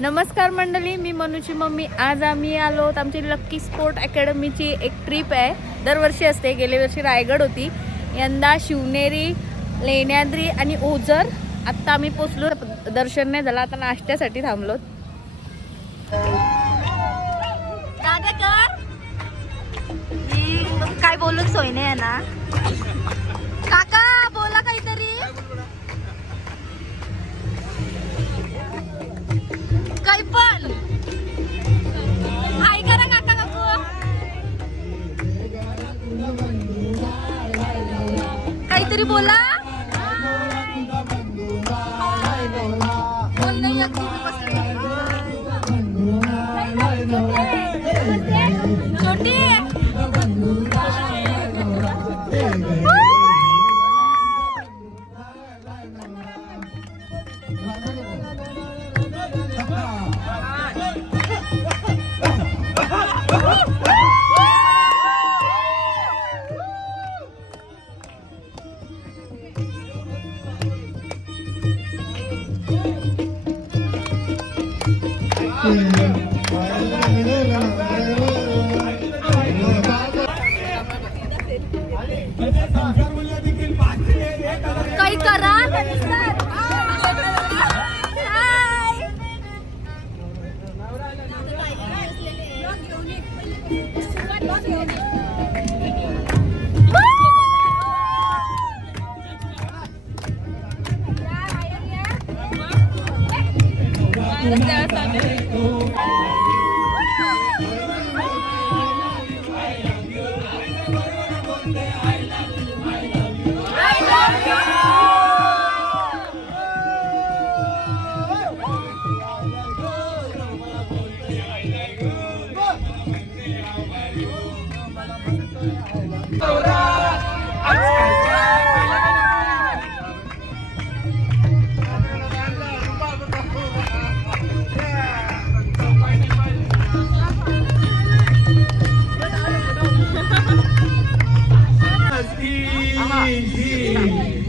नमस्कार मंडळी, मी मनूची मम्मी. आज आम्ही आलो आहोत आमची लक्की स्पोर्ट अकॅडमीची एक ट्रिप आहे. दरवर्षी असते. गेल्या वर्षी रायगड होती, यंदा शिवनेरी, लेण्याद्री आणि ओझर. आत्ता आम्ही पोचलो, दर्शन नाही झालं, आता नाश्त्यासाठी थांबलो. काय बोलून सोय नाही ना काका, बोला काहीतरी. काही पण हाय करा काका काकू. काहीतरी बोला. बोल नाही येत, छोटी काही करा.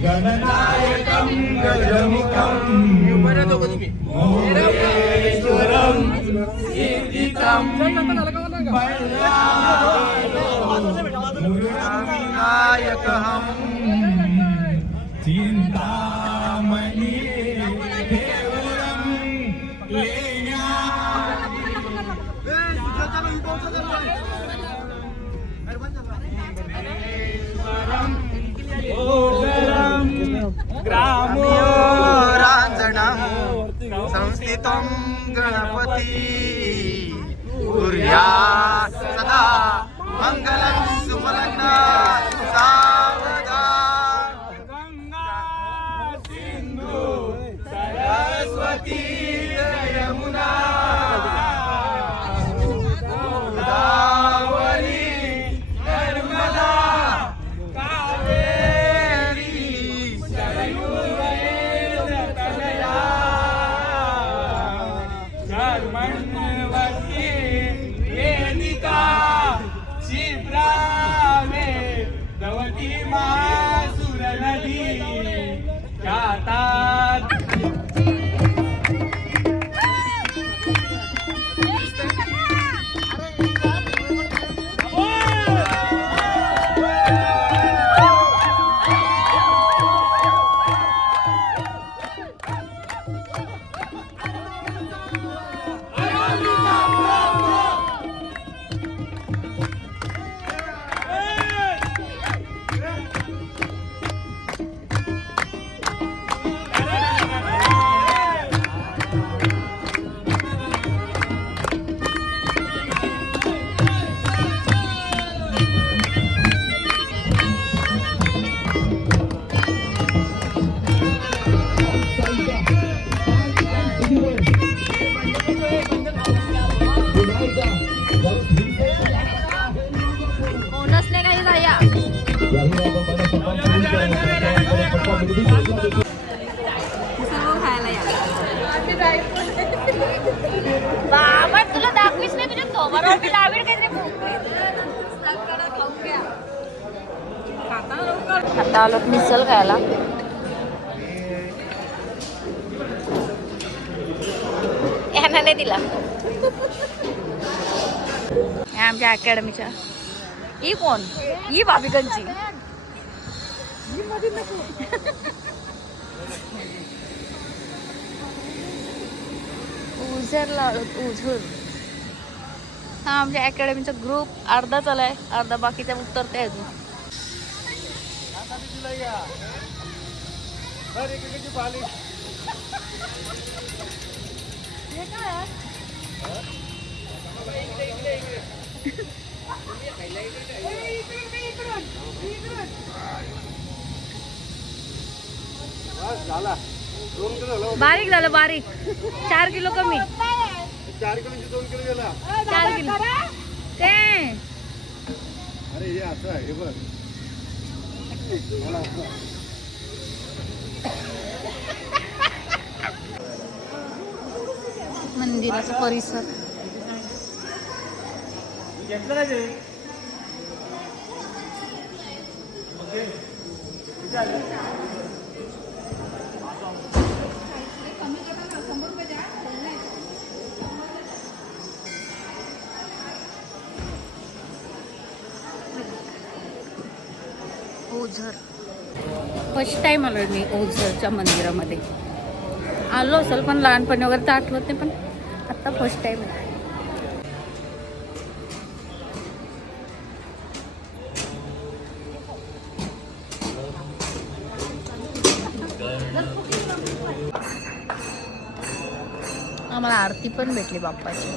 गणनायकं गजमुखं मोरेश्वरं सिद्धितं मुरुगनायकं चिन्तामणि देवरं लेण्या ग्रामोरांजनं संस्थितं गणपति कुर्यात् सदा मंगलं सुमलग्न सावधा. गंगा सिंधु सरस्वती यमुना गोदावरी नर्मदा बाबा तुला दाखवीच नाही, तुझ्या सोबत लावेल काहीतरी. आता आलो मिसल खायला. कानाने दिला. आमच्या अकॅडमीच्या ही कोण ही भाविकांची उझरला उझर. हा आमच्या अकॅडमीचा ग्रुप अर्धा चालाय अर्धा बाकीच्या उतरते अजून. बारीक झालं बारीक 4 किलो कमी 4 किलोची 2 किलो गेला 4 किलो ते अरे हे असं आहे हे बघ मंदिराचा परिसर ओझर. फर्स्ट टाइम आलो मी ओझरच्या मंदिरामध्ये. आलो असेल पण लहानपणी वगैरे तर आठवत नाही पण आता फर्स्ट टाइम आहे. आम्हाला आरती पण भेटली बाप्पाची.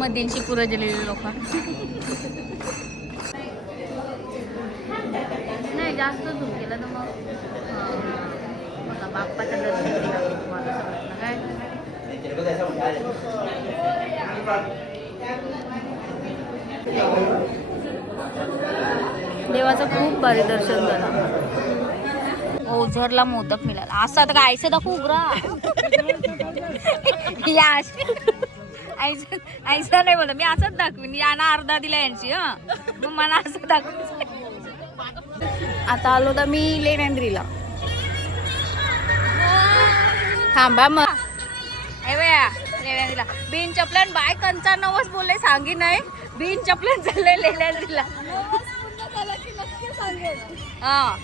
मधीलची पुरं गेलेली लोक नाही जास्त झूम केलं तर मग बघा बाप्पाचं दर्शन केलं तुम्हाला सगळं काय. देवाचं खूप भारी दर्शन झालं. ओझरला मोदक मिळाला असं तर काय आयसं दाखवू उघरा ऐसा नाही बोला मी असंच दाखवीन. यांना अर्धा दिला यांची हा मग मला असं दाखव. आता आलो तर मी लेण्याद्रीला. थांबा मग लेण्याद्रीला बिन चपलन बाय कंचा नवस बोलले सांगी नाही बिन चपलन चाललंय लेण्याद्रीला. हा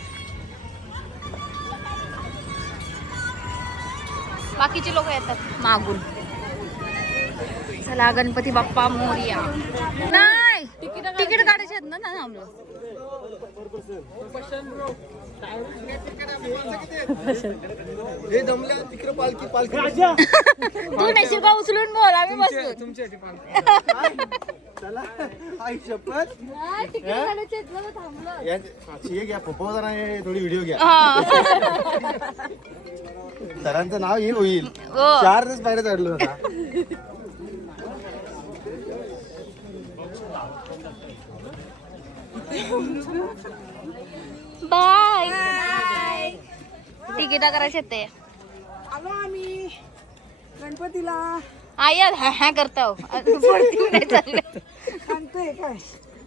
बाकीचे लोक येतात मागून. चला गणपती बाप्पा मोरया. नाही तिकीट काढायचे आहेत ना थांबलो. तू नशीब का उचलून बोल आम्ही बसतो. थोडी व्हिडिओ घ्या. सरांचं नाव हे होईल 4 पायऱ्या चढलो होता. बाय. तिकीटा करायचे ते आलो आम्ही गणपतीला. आया ह्या करता सांगतोय काय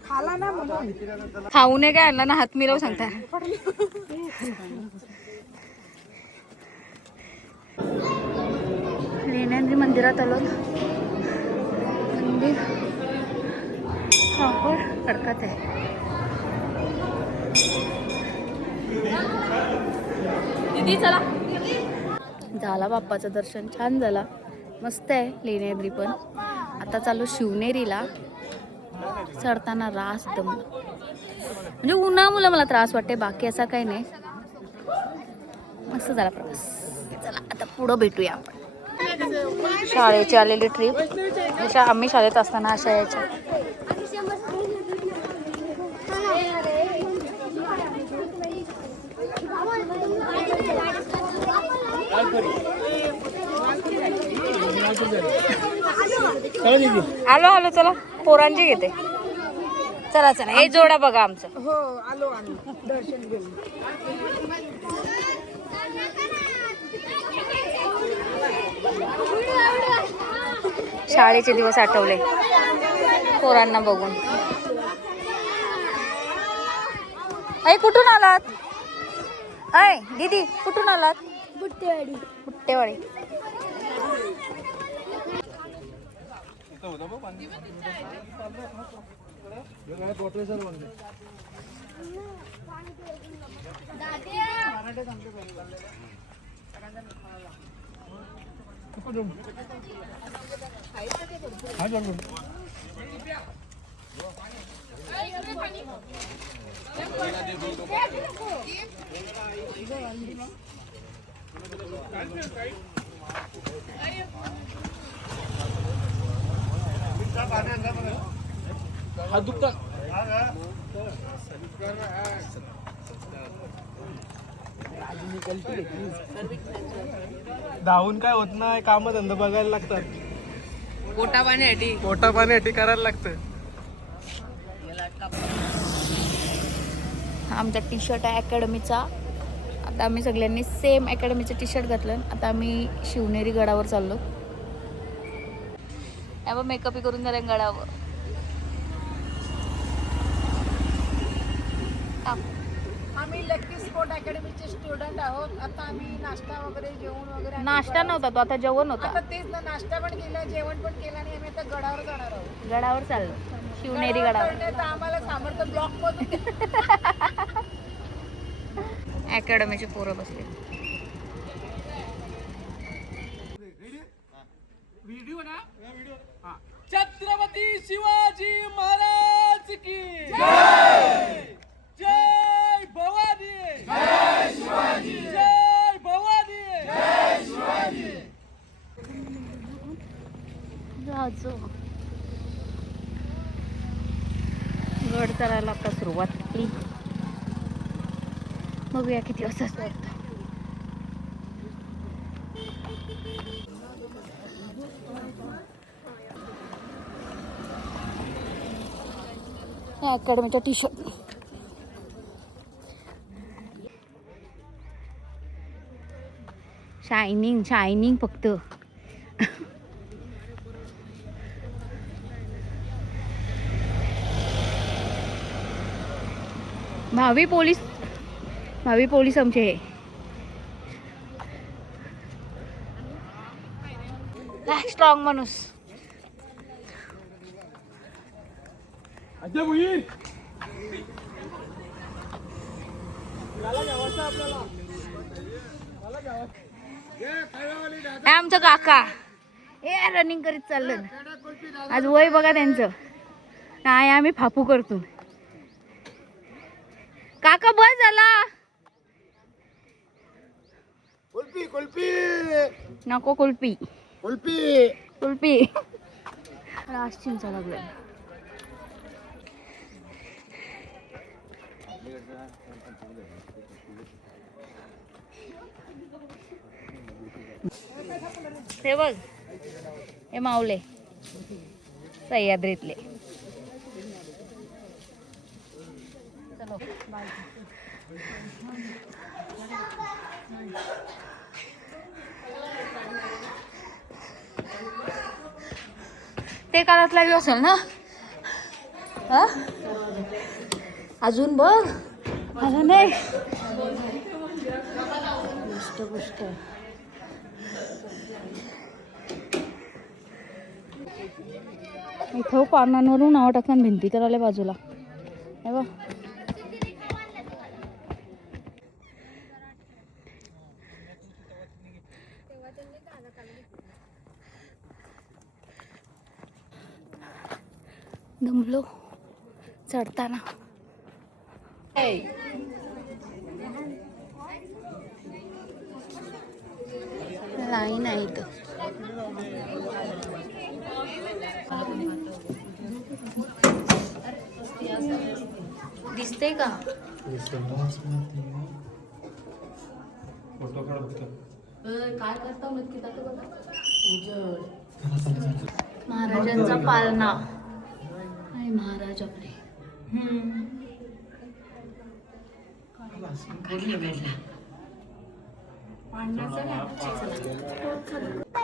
खाला ना म्हणून खाऊ नये काय आणला ना हात मिरव सांगता. लेण्याद्री मंदिरात आलो. मंदिर प्रॉपर खडकात आहे. दीदी चला. झाला बाप्पाचं दर्शन छान झाला मस्त आहे लेण्याद्री पण. आता चालू शिवनेरीला. चढताना रास दमला म्हणजे उन्हामुळे मला त्रास वाटते बाकी असा काही नाही. मस्त झाला प्रवास. चला आता पुढं भेटूया आपण. शाळेची आलेली ट्रिप आम्ही शाळेत असताना अशा यायच्या. आलो आलो चला पोरांची घेते. चला चला हे जोडा बघा आमचं. हो आलो आम्ही दर्शन घेऊन. शाळेचे दिवस आठवले पोरांना बघून. ऐ कुठून आलात? ऐ दीदी कुठून आलात? बुट्टेवाडी. पुट्टेवाडी. धावून काय होत नाही, काम धंदा बघायला लागतात. पोटा पाण्यासाठी करायला लागतं. हा आमचा टी शर्ट आहे अकॅडमीचा. आता आम्ही सगळ्यांनी सेम अकॅडमीचं टी शर्ट घातलं. आता आम्ही शिवनेरी गडावर चाललो. यावर मेकअप करून झालं गडावर. आम्ही लक्की स्पोर्ट अकॅडमीचे स्टुडंट आहोत. आता आम्ही नाश्ता वगैरे जेवण वगैरे आम्ही नाश्ता नव्हता तो, आता जेवण होता. आता तेच ना, नाश्ता पण केला, जेवण पण केलं आणि आम्ही आता गडावर जाणार आहोत. गडावर चाललो, शिवनेरी गडावर. चढण्याचं आम्हाला सामर्थ्य ब्लॉक मधून अकॅडमीचे पोरं बसले. छत्रपती शिवाजी महाराज की जय. जय भवानी. जय शिवाजी. जय भवानी. जय शिवाजी. राजो गड करायला आता सुरुवात केली. बघूया किती वाजता वाटतं. अकॅडमीचा टी शर्ट. शायनिंग शायनिंग फक्त. भावी पोलीस आमचे हे. स्ट्रॉंग माणूस. आमचं काका हे रनिंग करीत चाललं. आज वय बघा त्यांचं. नाही आम्ही फापू करतो. काका बस झाला. कुल्फी कुल्फी नको कुल्फी. कुल्फी. कुल्फी रास चिंचा लागलाय. हे बघ हे मावले सह्याद्रीतले. चलो ते काळात लागली असेल ना. हा अजून बघ अजून नाही. गोष्ट इथं पानांवरून नाव टाकताना भिंती तर आल्या बाजूला. हे बघ दमलो चढताना. लाईन आहे इथं. दिसते का? काय करता महाराजांचा पालना. महाराज आपले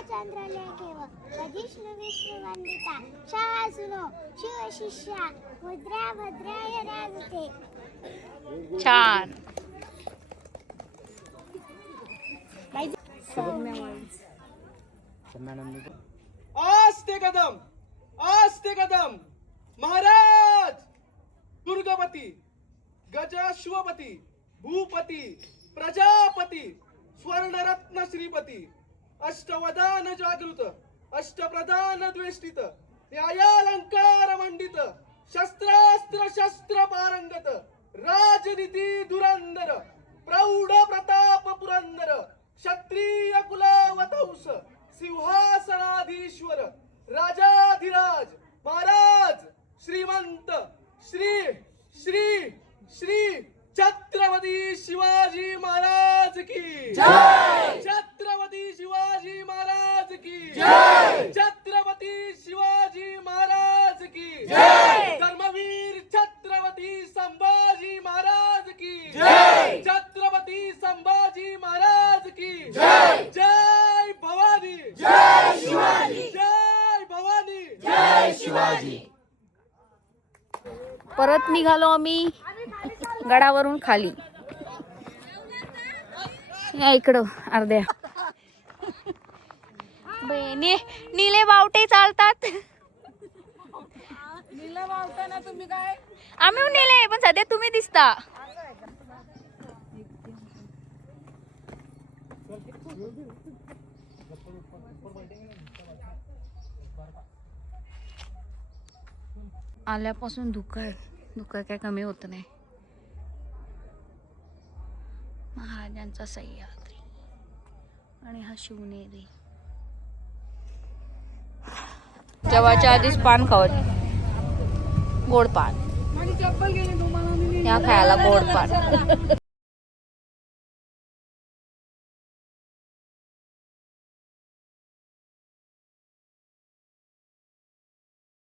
चंद्रलेख वजिष्णु विष्णु वंदिता शासुनो शिव शिष्या मुद्रा भद्राय राजते. छान. आस्ते कदम महाराज दुर्गापती गजाश्वपती भूपती प्रजापती स्वर्णरत्न श्रीपती अष्टवदान जागृत अष्टप्रधान द्वेष्टित न्यायालंकार मंडित शस्त्रास्त्र शस्त्र पारंगत राजनीती धुरंधर प्रौढ प्रताप पुरंदर क्षत्रिय कुलावतंस सिंहासनाधीश्वर राजाधिराज महाराज श्रीमंत श्री श्री श्री छत्रपती शिवाजी महाराज की जय. छत्रपती शिवाजी महाराज की जय. छत्रपती शिवाजी महाराज की जय. धर्मवीर छत्रपती संभाजी महाराज की जय. छत्रपती संभाजी महाराज की जय. जय भवानी जय शिवाजी जय भवानी जय शिवाजी. परत निघालो आम्ही गडावरून खाली. या इकडं अर्ध्या निले बावटे चालतात. नीला वावता ना तुम्ही काय आम्ही नेले पण सध्या तुम्ही दिसता. आल्यापासून धुकं काय कमी होत नाही. महाराजांचा सह्याद्री आणि हा शिवनेरी. जेवायच्या आधीच पान खावत गोड पान. या खायला गोड पान.